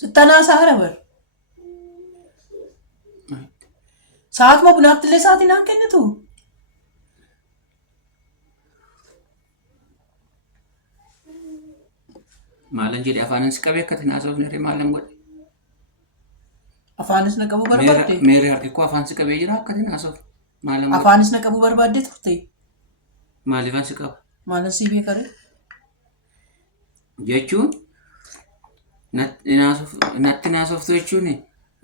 ستنا سهرة بر ساعات ما بنات اللي ساعتين كنتو maalan jedhe afaanin si qabee akkatti naasofne maalan godhe afaanis na qabu barbaadde meerri harki koo afaan si qabee jira akkatti naasofne maalan godhe afaanis na qabu barbaadde turte maalifan si qaba maalan si beekare jechuun natti naasoftu jechuun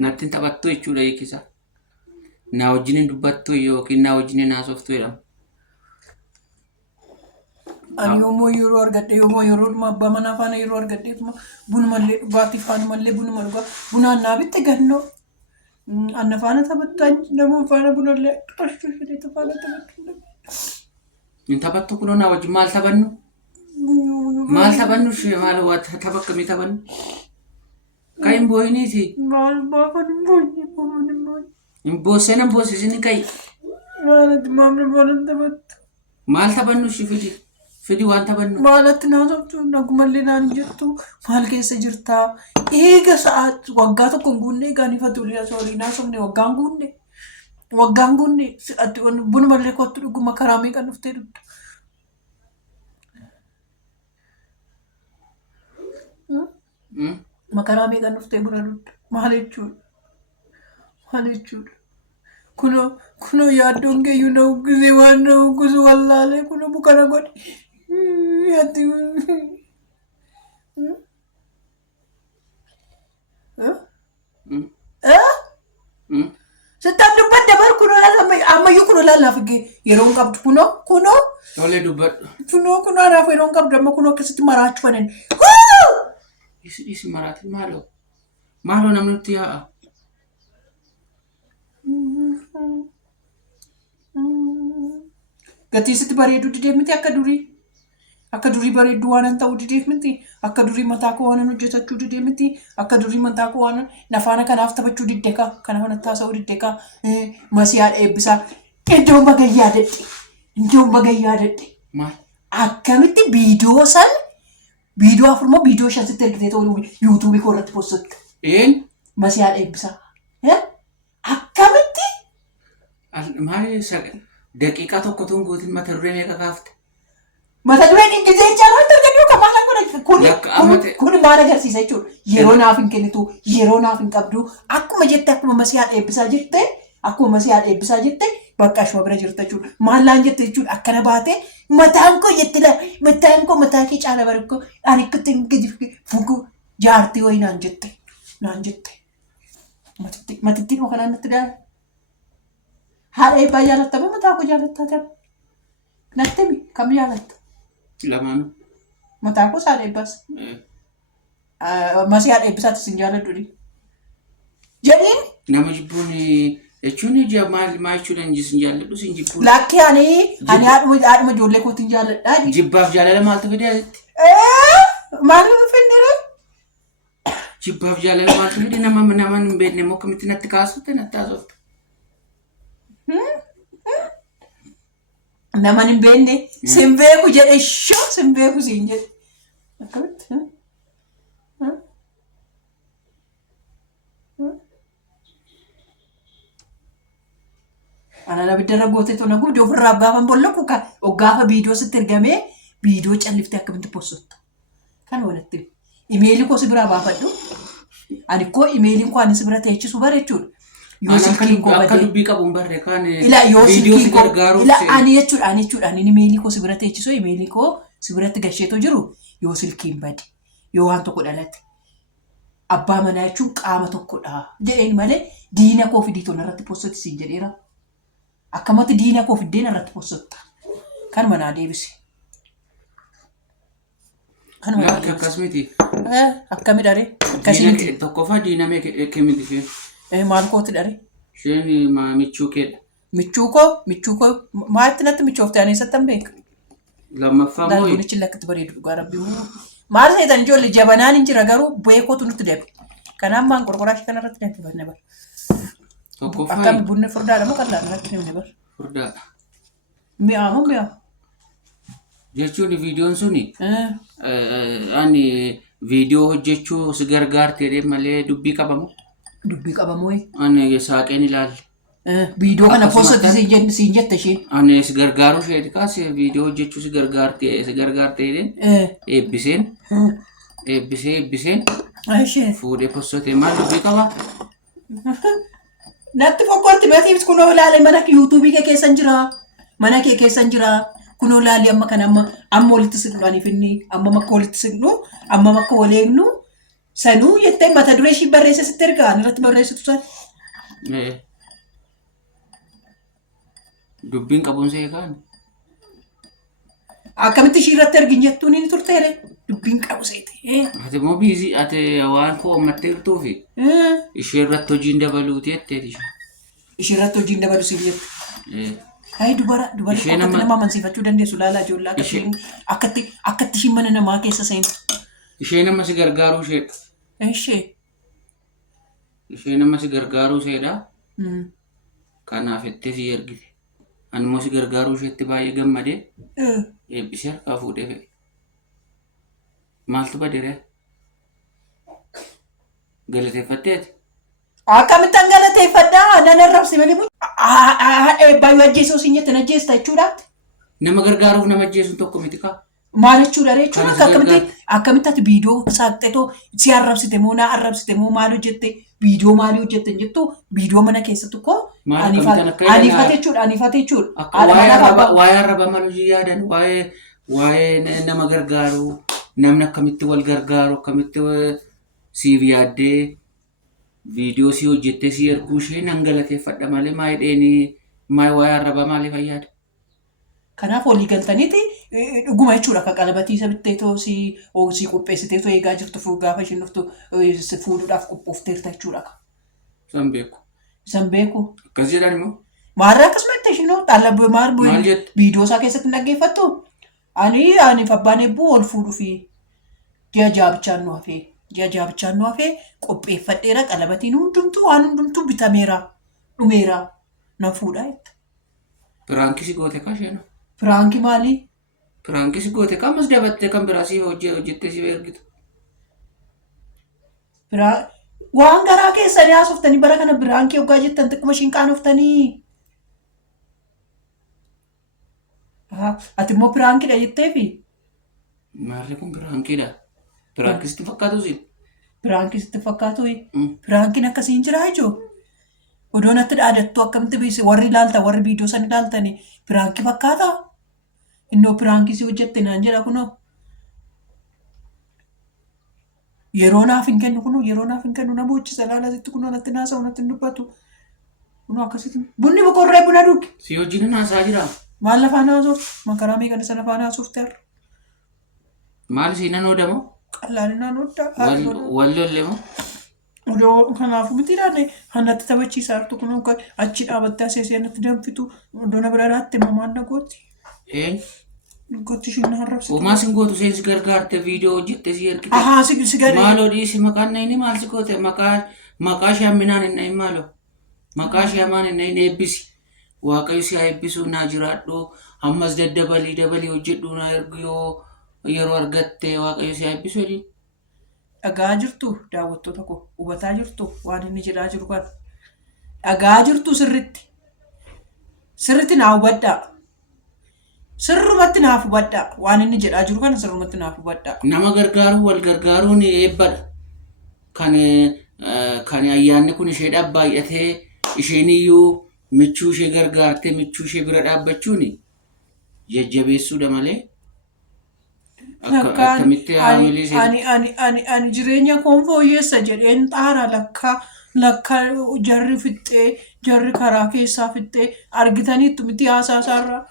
natti taphattu jechuudha eekisa naa wajjin dubbattu yookiin naa wajjin naasoftu jedhama. Ani yommuu yeroo argadhe yommuu yeroo dhuma abbaa manaa faana yeroo argadheetuma buna mallee dhugaatii faana mallee buna dhugaa bunaan naa bitte gannoo anna faana taphattaa namoonni faana bunallee qarshuu fedheetu faana taphattu. Hin taphattu kunoo naa wajjin maal taphannu? Maal taphannu ishee maal tapha akkamii taphannu? Kan hin boo'iniiti. Maal baafan hin boo'ine. Hin boossee nan boossisini ka'i. Maalatti maamni boonan taphattu. Maal taphannu ishee fidi? Fidi waan taphannu. Maalatti naasoftu nagumallee naan jettu maal keessa jirtaa? Eega sa'aat waggaa tokko hin guunne eegaan ifa tuuliyaa soorii naasofne waggaan guunne buna mallee kottu dhuguma karaa meeqan dhuftee dudda. Makaraa meeqan dhuftee buna dudda maal jechuudha? Maal jechuudha? Kunoo yaaddoon keeyyuu na uggise waan na uggisu wallaalee kunoo bukana godhe. Sittaan dubbadde bar kunoo ammayyuu kunoo lallaaf yeroo hin qabdu kunoo. Tolee dubbadhu. Kunoo anaaf yeroo hin qabdu amma kunoo akkasitti maraachuu fanan. Isi maraatiin maaloo namni nutti yaa'a. Gatii sitti bareedu didee miti akka durii bareedu waan hin ta'u didee miti akka durii mataa koo waan hojjetachuu didee miti akka durii mataa koo waan nafaana kanaaf taphachuu diddee ka kanaaf natti haasa'uu diddee ka masiyaa eebbisaa iddoon bagayyaa dadhe akkamitti viidiyoo afurmoo viidiyoo shan sitti ergitee ta'uu yuutuubii koo irratti poostatti masiyaa eebbisaa akkamitti daqiiqaa tokko tun guutiin mata duree meeqa kaafte? Mata dureen ingilizee jaalala dargaggoo kan maal godha kun maal agarsiisa jechuudha. Yeroo naaf hin kennitu yeroo naaf hin qabdu akkuma jette akkuma masiyaan eebbisaa jette bakka ashuma bira jirta jechuudha. Maallaan jette jechuudha akkana baate mataan koo mataa kee caala barikkoo ani akkatti gadi fuguu jaartii wayii naan jette. Matittiin oo kanaan natti daala. Haadha eebbaa jaalatta moo mataa koo jaalattaa jala? Natti himi kam jaalatta? Lamaanuu. Mataa koo haadha eebbaas. Masii haadha eebbisaatis hin jaaladhu jedhiin. Nama jibbuun jechuun maal jechuudha hin jaalladhu sin jibbuun. Lakkii ani haadhuma ijoollee kootiin jaalladhaa. Jibbaaf jaalala maaltu fidee asitti? Maal nu fidee? Jibbaaf jaalala maaltu fidee nama hin beekne immoo akkamitti natti kaasutti natti haasofte? Naman hin beekne sin beeku jedhe shoo sin beeku siin jedhe akkamitti ana abiddarra gootee tona gubde ofirraa baafan bollakku kan gaafa viidiyoo sitti ergamee viidiyoo calliftee akkamitti poostota kan walitti imeelii koo si biraa baafadhu ani koo imeeliin koo ani si bira teechisu bara jechuudha. Akka dubbii qabuun barree kaan viidiyoo si gargaaruuf ani jechuudha ani imeelii koo si bira teechisu imeelii koo si biratti gasheetoo jiru yoo silkiin bade yoo waan tokko dhalate abbaa manaa jechuun qaama tokkodha jedheen malee diina koo fidii tona irratti poostoti siin jedheera akkamatti diina koo fiddeen irratti postota kan manaa deebise. Lakki akkasumiti. Akkami dharee? Tokkoffaa diinamee kemiti isheen. Maal kooti dharee? Isheen michuu keedha. Michuu koo maatti natti michoofte ani eessatti hin beeka. Lammaffaa moo Dargaggoonichi lakkatti bareedu dhugaa rabbii. Maal seetan ijoollee jabanaan hin jira garuu beekootu nutti deebi. Kanaaf maan qorqoraa ishee kanarratti danfifanne bara. tokkoffaa Akkami bunni furdaadha moo qal'aadha irratti himne bara? furdaadha. Mi'aamu. Jechuun viidiyoon suni ani viidiyoo hojjechuu si gargaarte jedhee malee dubbii qabamu. Dubbii qabamoo Ani saaqeen ilaalle. viidiyoo kana Akkasumas poosatti siin jette isheen. Ani si gargaaruu isheeti kaas viidiyoo hojjechuu si gargaarte jedheen eebbiseen Ishee. fuudhee postotee maal dubbii qabaa? Natti fakkaatti beetiifis kunoo ilaalee mana yuutuubii kee keessan jira. Mana kee keessan jira. Kunoo ilaalee amma kan amma walitti siqnuaniif inni amma makka walitti siqnu amma makka wal eegnu sanuu jettee mata duree ishii barreesse sitti ergaan irratti barreessitu san. Dubbiin qabuun see kaan. Akkamitti ishii irratti ergin jettuun inni turteere dubbiin qabu seete. Ati immoo biizii ati waan koo ammattee jirtuufi ishee irratti hojiin dabaluuti jetteeti ishee. Ishii irratti hojiin dabalu siif jette. Hayi dubara Ishee qofaatti nama amansiifachuu dandeessu laalaa ijoollaa akkatti ishiin mana namaa keessa seentu. Ishee nama si gargaaruu isheedha. Ishee. Ishee nama si gargaaruu isheedha. Kanaaf jettee si ergite. Ani immoo si gargaaruu isheetti baay'ee gammadee eebbisee harkaa fuudhee fe'e. Maaltu badeere? Galateeffatteeti? Akkamittan galateeffadhaa nan arrabsi malee baay'ee ajjeesoo siin jette ajjeesta jechuudhaatti. Nama gargaaruuf nama ajjeesuun tokko miti kaa. Maal jechuudha jechuudha akkamitti ati viidiyoo saaqxeetoo si arrabsite moo naa arrabsite moo maal hojjette viidiyoo maalii hojjette jettu viidiyoo mana keessatti koo aniifate jechuudha. Waa'ee arraba maal hojii yaadan waa'ee nama gargaaruu namni akkamitti wal gargaaru akkamitti siif yaaddee viidiyoo si hojjettee si erguu ishee nan galateeffadha malee waa'ee arraba maaliif fayyaada? Kanaaf walii galtaniiti dhuguma jechuudha akka qalabatiisa bitteetoo si qopheessiteetoo eegaa jirtu gaafa isheen dhuftu fuudhuudhaaf qophoofteerta jechuudha. San beeku. Akkas jedhan immoo. Maarraa akkasuma jettee isheen dhaalabee maal jette? viidiyoo isaa keessatti dhaggeeffattu. Ani abbaan eebbuu ol fuudhuu fi ji'a jaabichaan nu hafee qopheeffadheera qalabatiin hundumtuu waan hundumtuu bitameera dhumeera nan fuudha jette. Piraankii si goote kaa isheen? Piraankii maalii? Piraankii si goote kaa ammas dabattee kan biraa siif hojjettee siif ergitu. Waan garaa keessanii haasoftanii bara kana piraankii hoggaa jettan xiqquma ishiin qaanoftanii. Ati immoo piraankiidha jetteefi? Maarri kun piraankiidha. Piraankii sitti fakkaatu siin? Piraankii sitti fakkaatu piraankiin akkasiin jiraa ijoo? Odoon atti dhaadattu akkamitti warri ilaaltan warri viidiyoo san ilaaltanii piraankii fakkaataa? Innoo piraankii si hojjette naan jedha kunoo. Yeroo naaf hin kennu nama hojjisa laalasitti kunoo natti naasa'u natti hin dubbatu. Kunoo akkasitti bunni boqorree buna dhugi. Si wajjin naasaa jiraa? Maal lafaan haasoftu? Makaraa meeqana sana lafaan haasofte har'a? Maal isiin odamoo? Qallaan odaa. Wallollee moo? Odoo kanaafuu miti ilaanne hannatti taphachiisaa jirtu kun achi dhaabattee aseesee natti danfitu odoona bira dhaatte mamaan dhagooti. Gooti ishiin na harrabsitu. Uumaa sin gootu seensi gargaarte viidiyoo hojjette si ergite. Si gadi. Maaloo dhiisi maqaan nayini maal si goote maqaa ishee hamminaan hin nahin maaloo. Maqaa ishee hamaan hin nahin eebbisi. Waaqayyo si haa eebbisuu naa jiraadhu ammas dabalii hojjedhu naa ergu yoo yeroo argatte waaqayyo si haa eebbisu jedhi. Dhagaa jirtu daawwattoota koo hubataa jirtu waan inni jedhaa jiru kana. Dhagaa jirtu sirriitti naa hubadhaa. Sirrumatti naaf hubadhaa waan inni jedhaa jiru kana sirrumatti naaf hubadhaa. Nama gargaaruu wal gargaaruun eebbadha. Kan ayyaanni kun isheedhaaf baay'atee isheen iyyuu michuu ishee gargaartee michuu ishee bira dhaabbachuun jajjabeessuudha malee. Ani jireenya koon fooyyeessa jedheen xaara lakka jarri fixxee jarri karaa keessaa fixxee argitaniittu miti haasaasaarra.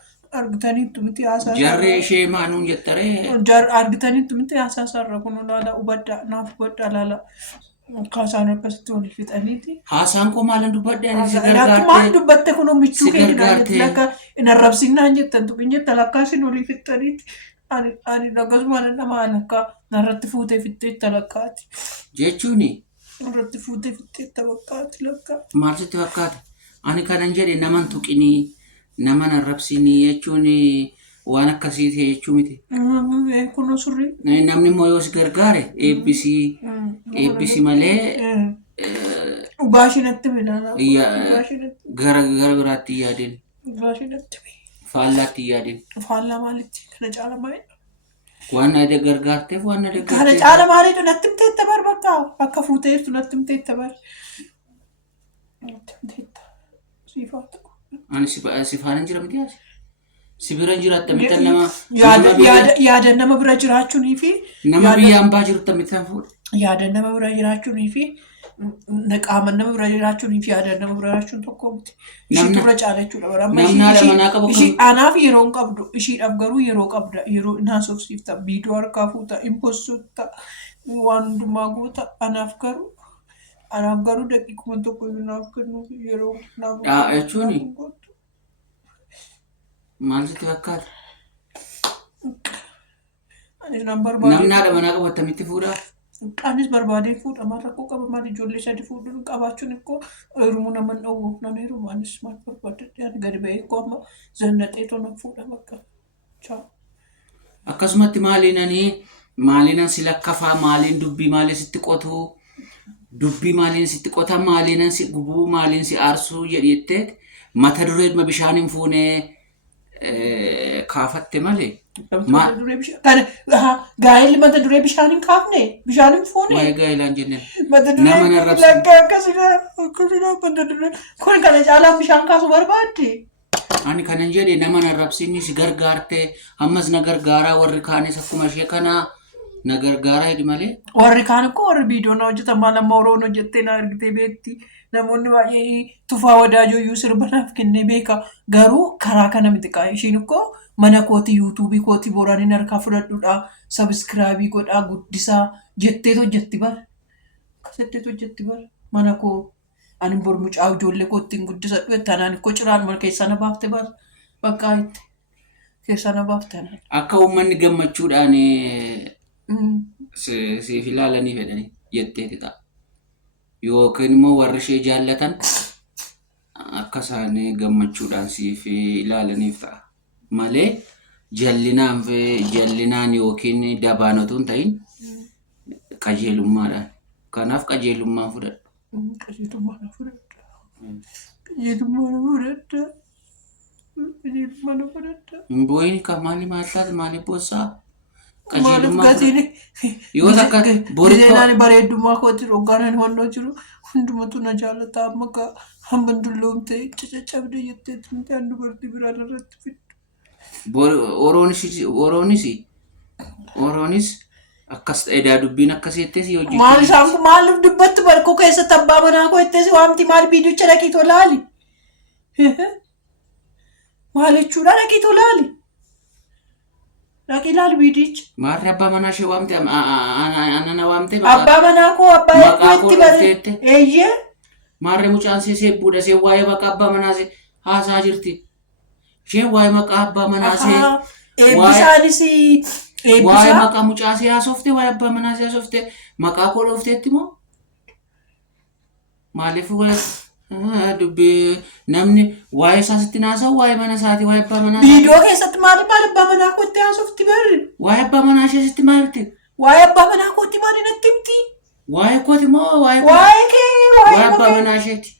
Jarri ishee maanuun jettaree? Argitaniittu miti haasaasaarra kun laala hubadhaa naaf hubadhaa laala. Kaasaan akkasitti waliin fixaniiti. Haasaan koo maalan dubbadde ani si gargaarte? Akkuma dubbatte kun michuu keenya lakka hin arrabsinnaan jettan tuqin jetta lakkaasiin waliin fixaniiti. Ani akkasumaan nama lakkaa narratti fuutee fixxeetta lakkaati. Jechuuni? Narratti fuutee fixxeetta bakkaati lakkaa. Maal sitti fakkaata? Ani kanan jedhe naman tuqinii naman arrabsinii jechuun waan akkasii ta'e jechuu miti. Kun surri. Namni immoo yoo si gargaare eebbisi malee Dhugaashinatti midhaan. gara biraatti yaadin Dhugaashinatti. faallaatti yaadin Faallaa maalitti kana caala maalidha? waan adda gargaarteef waan adda Kana gargaarteef caala maalidha natti himteetta bar bakka akka fuuteertu natti himteetta bar. Natti himteetta. Siifaa ta'u. ani si faana jira miti asi si bira jiraatta mitan nama Yaada nama bira jiraachuunii fi nama biyyaan baa jirutti mitan fuudha. yaada nama bira jiraachuunii fi qaama nama bira jiraachuunii fi yaada nama bira jiraachuun tokko miti. Ishii dura caala jechuudha bara. Namni haadha manaa qabu Ishii anaaf yeroo hin qabdu ishiidhaaf garuu yeroo qabda yeroo naasofsiifta viidiyoo harkaa fuuta impostoota waan hundumaa guuta anaaf garuu daqiiquma tokko naaf kennuuf yeroo naaf jechuuni maal sitti fakkaata? Anis nan barbaade. Namni haadha manaa qabu attamitti fuudhaa? Anis barbaadee fuudhamaa rakkoo qaba maal ijoollee sadi fuudhuun qabaachuun ikkoo heerumuu nama hin dhowwu nan heerumu anis maal barbaadadhe ani gadi ba'ee ikkoo amma zannaxee tona fuudha bakka. Akkasumatti maaliinan si lakkafaa maaliin dubbii maalii sitti qotuu dubbii maaliin sitti qota maaliinan si gubuu maaliin si aarsuu jedhettee mata dureeduma bishaan hin fuunee kaafatte malee. Gaa'elli mata duree bishaan hin kaafne bishaan hin fuune. Waa'ee gaa'elaan jenneen. Mata duree lakka akkasina mata duree kun kana caalaan bishaan kaasu barbaadde. Ani kanan jedhe nama narrabsiini si gargaarte ammas na gargaaraa warri kaanis akkuma ishee kana na gargaaraa jedhi malee. Warri kaan akkoo warri viidiyoo na hojjetan maal amma Oromoon hojjettee na argitee beekti. Namoonni baay'ee Tufaa Wadaajoo iyyuu sirba naaf kennee beeka. Garuu karaa kana miti qaa ishiin akkoo mana kooti yuutuubii kooti booraniin harkaa fudhadhuudha sabiskiraabii godhaa guddisaa jetteet hojjetti bar. Akkasitteet hojjetti bar mana koo ani bor mucaa ijoollee koottiin guddisadhu jettanaan ikkoo ciraan mana keessaa na baafte bar bakka itti keessaa na baafte anaan. Akka uummanni gammachuudhaan siif ilaalanii fedhanii jetteeti ta'a. Yookiin immoo warri ishee jaallatan akka isaan gammachuudhaan siif ilaalaniif ta'a. Malee jallinaan yookiin dabaan otoo hin ta'in qajeelummaadhaan. Kanaaf qajeelummaan fudhadhu. Qajeelummaan fudhadha. Qajeelummaan fudhadha. Qajeelummaan fudhadha. Hin boo'in kan maali taate maali boossaa? Maaliif gatiin yoo takka boritti bareeddummaa kooti hogganaan honnoo jiru hundumatu na jaallata amma hamban dulloomte caccabde jettee tumte an dubartii biraan irratti fiddu. Oroonis akkas edaa dubbiin akkas jettee si hojjetu. Maal isaan kun maaliif dubbatti barkoo keessatti abbaa manaa koo jettee si waamti maal viidiyocha dhaqiitoo laali. Maal jechuudha dhaqiitoo laali. Lagi laal viidiyocha. Maarri abbaa manaa ishee waamte anana waamte. Abbaa manaa koo abbaa itti bare. Eeyyee. Maarri mucaan see seebbuudha see waa'ee maqaa abbaa manaa see haasaa jirti. Isheen waa'ee maqaa abbaa manaa see. Eebbisaanis waa'ee maqaa mucaa see haasofte waa'ee abbaa manaa see haasofte maqaa koo dhoofteetti moo? Maaliif dubbii namni waa'ee isaa sitti naasa'u waa'ee mana isaatii waa'ee abbaa manaa. Viidiyoo keessatti maal abbaa manaa kootti haasofti bari. Waa'ee abbaa manaa ishee sitti maalti? Waa'ee abbaa manaa kootti maali natti himti? Waa'ee kooti moo waa'ee kee waa'ee abbaa manaa isheeti?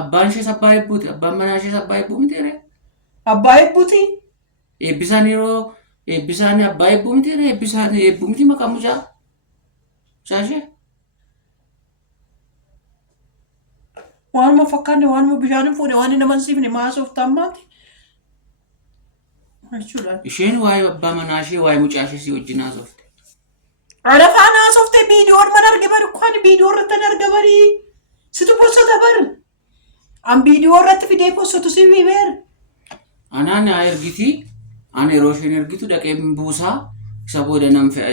Abbaan ishees abbaa eebbuuti. Abbaan manaa ishees abbaa eebbuu miti ree? Abbaa eebbuuti? Eebbisaan yeroo eebbisaan abbaa eebbuu miti ree? Eebbisaan eebbuu miti maqaa mucaa ishee? Waanuma fakkaanne waanuma bishaan hin fuune waan hin amansiifne maasofta ammaati. Isheen waa'ee abbaa manaa ishee waa'ee mucaa ishee si wajjin haasofte. Ana faana haasofte viidiyoon mana arge bari kwani viidiyoo irratti an arga bari. Situ postota bari. An viidiyoo irratti fidee postotu si beer. Anaan ergiti an yeroo isheen ergitu dhaqee buusaa isa booda nam fe'a.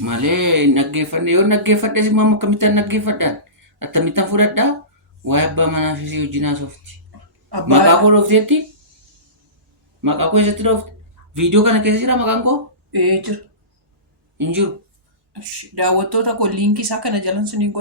Malee naggeeffanne yoo naggeeffadhe simmoo amma akkamittaan naggeeffadhaan? Akkamittaan fudhadhaa waa'ee abbaa manaa ishee wajjin haasofti. Maqaa koo dhoofteetti? Maqaa koo eessatti dhoofte? Viidiyoo kana keessa jira maqaan koo? Jira. Hin jiru. Daawwattoota koo liinkii isaa kana jalan sinii godha.